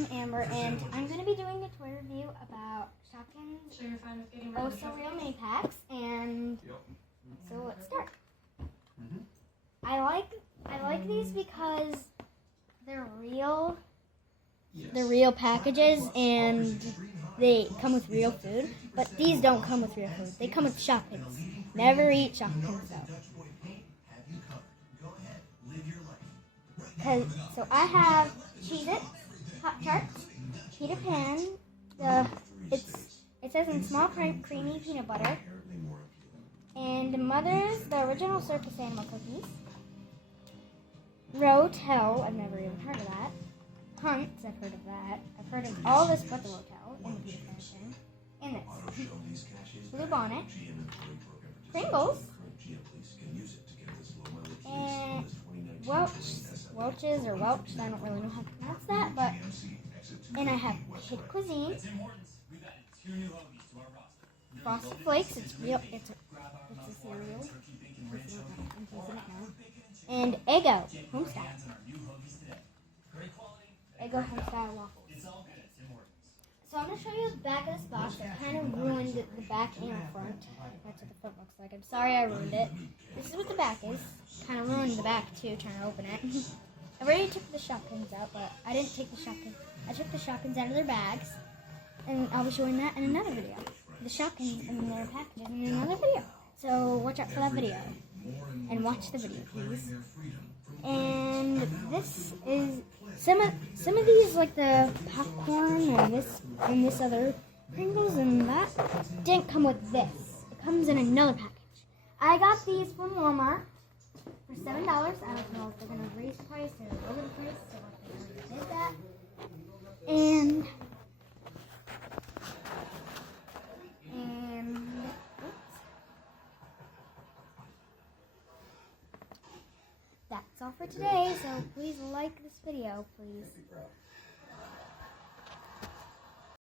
I'm Amber, and I'm going to be doing a toy review about Shopkins Oh So Real mini packs, and so let's start. I like these because they're real packages, and they come with real food, but these don't come with real food. They come with Shopkins. Never eat Shopkins though. So I have Cheez-Its, Pop-Tarts, Peter Pan. It says in small creamy peanut butter. And Mother's, the original circus animal cookies. Rotel, I've never even heard of that. Hunts, I've heard of that. I've heard of all this but the Rotel and the Peter Pan thing. And this. Blue Bonnet. Pringles. And Welch's or Welch, I don't really know how to pronounce that, but, and I have Kid Cuisine, Frosted Flakes, it's a cereal, I'm using it now, and Eggo Homestyle waffles. So I'm going to show you the back of this box. I kind of ruined the back and the front. That's what the front looks like. I'm sorry I ruined it. This is what the back is. Kind of ruined the back too, trying to open it. I already took the Shopkins out, but I didn't take the Shopkins. I took the Shopkins out of their bags, and I'll be showing that in another video. The Shopkins and their packages in another video. So watch out for that video, and watch the video, please. And this is some of these, like the popcorn and this other Pringles and that, didn't come with this. It comes in another package. I got these from Walmart for $7. I don't know if they're gonna raise the price or lower the price, so I did that. And that's all for today, so please like this video, please.